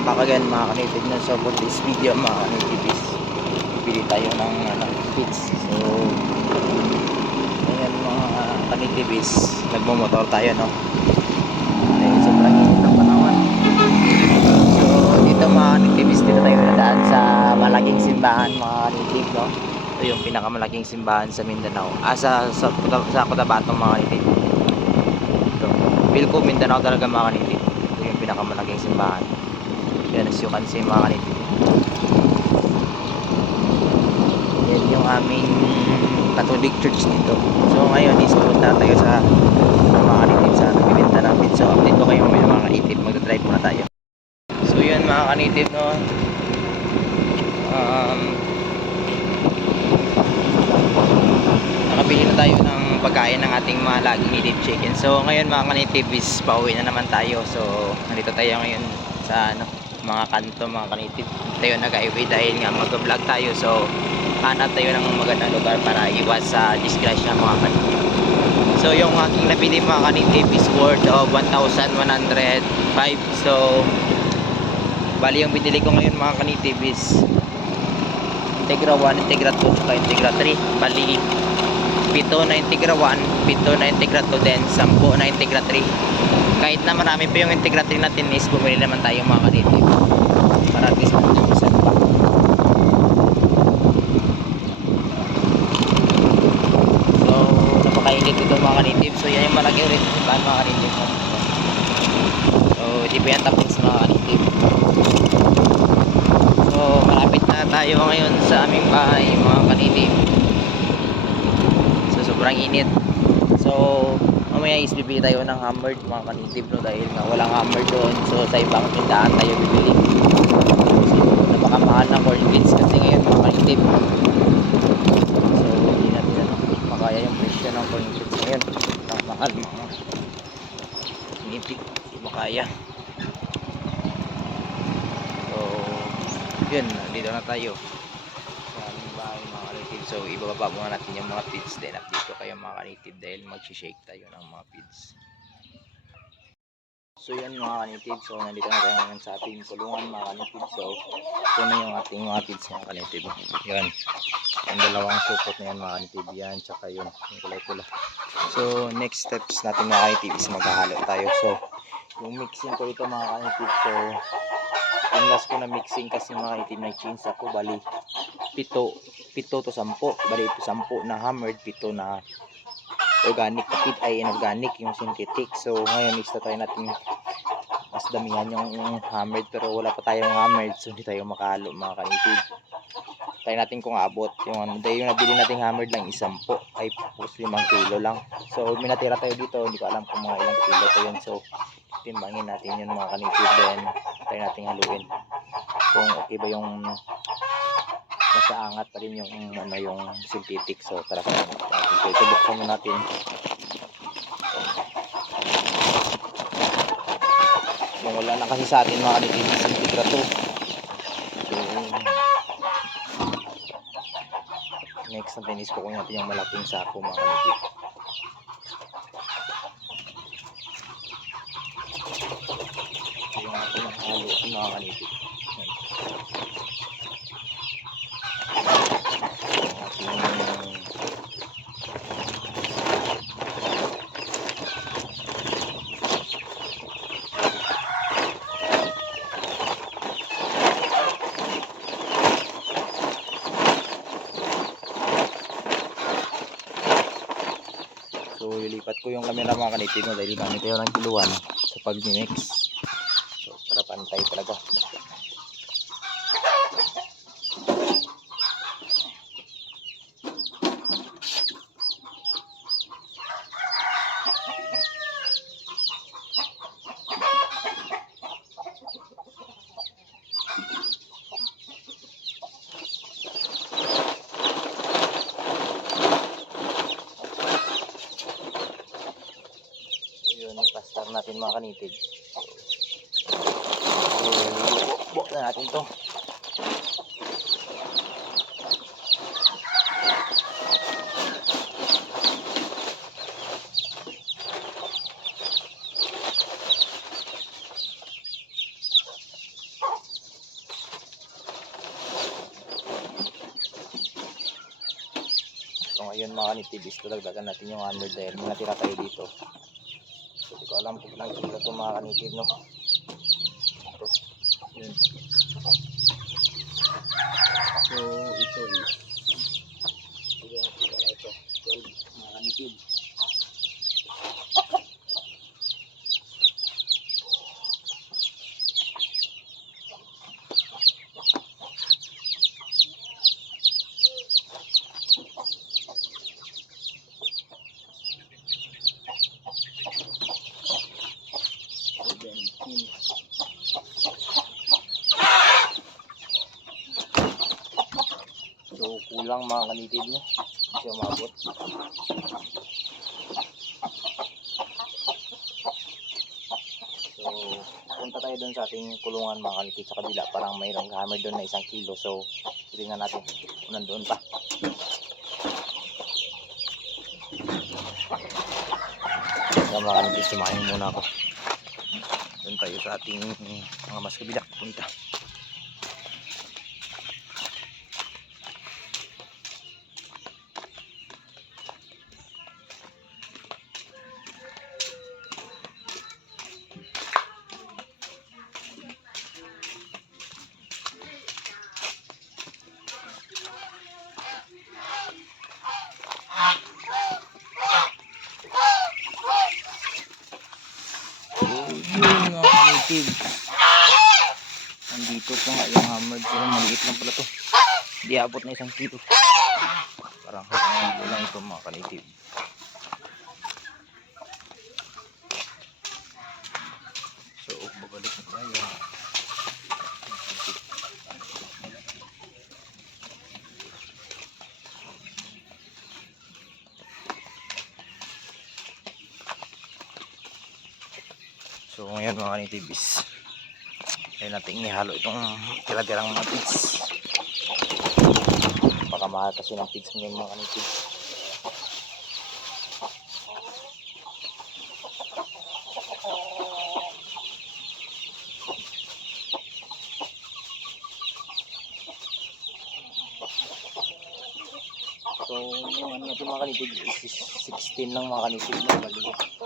welcome back again mga kanitid na so for this video mga kanitid is pili tayo ng ano, fits so ayan mga kanitid is nagmumotor tayo no? Ay sobrang init dito mga kanitid is dito tayo sa malaking simbahan mga kanitid no? Ito yung pinakamalaking simbahan sa Mindanao. Ah sa, sa, sa Cotabato mga kanitid. Feel ko Mindanao talaga mga kanitid. Ito yung pinakamalaking simbahan yan as you can see mga kanitid yan yung aming Catholic Church dito so ngayon is pupunta tayo sa mga kanitid sa nagbibenta pizza so update ko kayo may mga kanitid magdadrive muna tayo. So yun mga kanitid no? Um, nakabili na tayo ng pagkain ng ating mga laging native chicken. So ngayon mga kanitib is pauwi na naman tayo. So nandito tayo ngayon sa ano, mga kanto mga kanitib tayo nag-highway dahil nga mag-vlog tayo. So hanap tayo ng magandang lugar para iwas sa disgrasya mga kanitib so yung aking nabili mga kanitib is worth of 1,105 so bali yung binili ko ngayon mga kanitib is Integra 1, Integra 2, saka Integra 3 bali 7 na Integra 1, 7 na Integra 2, then 10 na Integra 3. Kahit na marami pa yung Integra 3 natin is bumili naman tayo mga kanitib. Para at least magpupusan pa. So, napakainit ito mga kanitib. So, yan yung malaki ulit yung mga kanitib. So, hindi pa yan tapos mga kanitib. So, malapit na tayo ngayon sa aming bahay mga kanitib so sobrang init so mamaya is bibili tayo ng hammered mga kanitib no? Dahil nga walang hammer doon. So sa ibang tindahan tayo bibili. So napakamahal ng corn beans kasi ngayon mga kanitib. So hindi natin ano, makaya yung presyo ng corn beans ngayon. Ang mahal mga kanitib. Makaya. So yun dito na tayo sa aming bahay mga kanitib so ibababa muna natin yung mga feeds then update ko kayo mga kanitib dahil mag-shake tayo ng mga feeds. So yun mga kanitib so nandito na tayo ngayon sa ating kulungan mga kanitib so ito na yung ating mga feeds mga kanitib yun. Yung dalawang supot na yan mga kanitib yan tsaka yun yung kulay pula. So next steps natin mga kanitib is maghahalo tayo. So yung mixing ko ito mga kanitib so yung last ko na mixing kasi mga itim na chains ako bali pito pito to sampo. Bali ito sampo na hammered pito na organic. Kapit ay inorganic yung synthetic. So ngayon is tayo natin. Mas damihan yung hammered pero wala pa tayong hammered so hindi tayo makahalo mga kanitid tayo natin kung abot. Yung ano dahil yung nabili nating hammered lang isang po. Ay pus limang kilo lang. So may natira tayo dito. Hindi ko alam kung mga ilang kilo to yun. So timbangin natin yun mga kanitid then tayo natin haluin kung okay ba yung nasa angat pa rin yung ano yung synthetic. So tara ka natin ito buksan mo natin. Kung wala na kasi sa atin mga kanitid synthetic na to. Next natin is kukunin natin yung malaking sako mga kanitid So, yung ating halo mga ating So ilipat ko yung camera mga kanitid mo dahil gamit tayo ng kiluan sa pag-mix. Talaga. Yun, ipastar natin mga kanitid. Bok na natin to. So ngayon mga kanitibis, dagdagan natin yung hammer dahil mga tira tayo dito. So, hindi ko alam kung lang sila ito mga kanitib, no? Ito. Yun. So, ito is Ayan, wala ito. 12 mga kanitib. Seventeen. So, kulang mga kanitib no? Hindi siya umabot. So, punta tayo doon sa ating kulungan mga kanitib sa kabila. Parang mayroong hammer doon na isang kilo. So, tingnan natin kung nandoon pa. Kaya mga kanitib, sumahin muna ako. Doon tayo sa ating mga mas kabila. Punta. So, yun mga kanitib. Nandito pa nga yung hammer. Pero maliit lang pala to. Hindi abot na isang kilo. Parang kilo lang ito mga kanitib. So, babalik na tayo. So ngayon mga kanitibis Kaya natin ihalo itong tira-tirang mga pids Baka mahal kasi ng pids ngayon mga kanitib So yung ano natin mga kanitib is 16 lang mga kanitib na maliit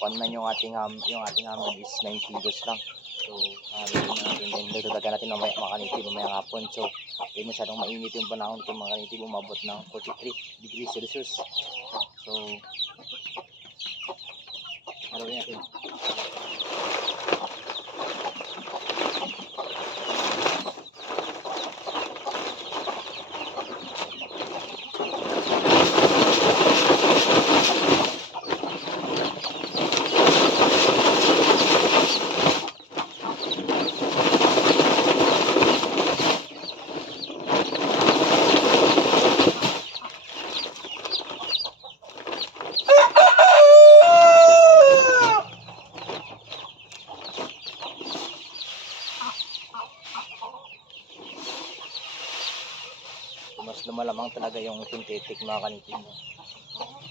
Pan man yung ating ham, yung ating hammer is 9 kilos lang. So, na natin din. Dagdagan natin mamaya mga kanitib mamayang hapon. So, hindi masyadong mainit yung panahon kung mga umabot ng 43 degrees Celsius. So, haluin natin. Mas lumalamang talaga yung synthetic mga kanitib.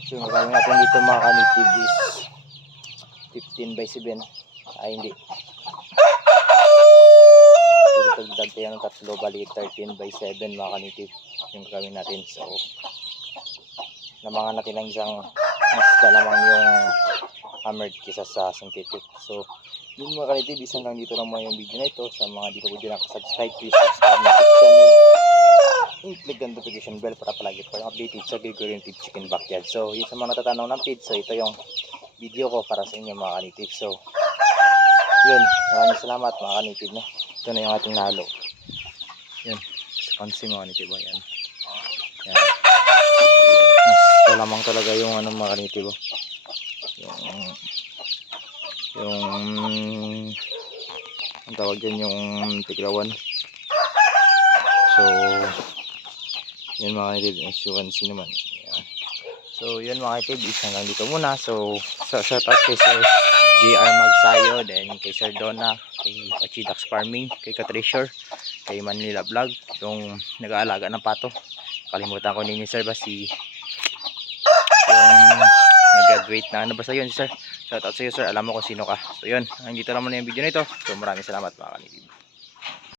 So yung natin dito mga kanitib is 15 by 7. Ay hindi. Dagdag tayo ng tatlo bali 13 by 7 mga kanitib. Yung gagawin natin. So lamangan natin ng isang mas kalamang yung hammered kisa sa synthetic. So yun mga kanitib, isang lang dito lang mga yung video na ito. Sa mga dito ko din nakasubscribe, please subscribe my YouTube channel and click the notification bell para palagi po yung updated sa Gregorian Tip Chicken Backyard. So, yun sa mga natatanong ng feed, so ito yung video ko para sa inyo mga kanitib. So, yun, maraming salamat mga kanitib. No? Ito na yung ating nalo. Yun, fancy mga kanitib. Ayan. Yan. Mas kalamang talaga yung ano mga kanitib. oh. Yung, yung, ang tawag dyan yung tiklawan. So, yun mga can see naman. Yan. So, yun mga kanitib, is hanggang dito muna. So, shout out kay Sir JR Magsayo, then kay Sir Donna, kay Pachidax Farming, kay Katreasure, kay Manila Vlog, yung nag-aalaga ng pato. Kalimutan ko ninyo sir ba si yung nag-graduate na ano basta yun sir. Shout out sa iyo sir, alam mo kung sino ka. So yun, hanggang dito lang muna yung video nito. So maraming salamat mga kanitib.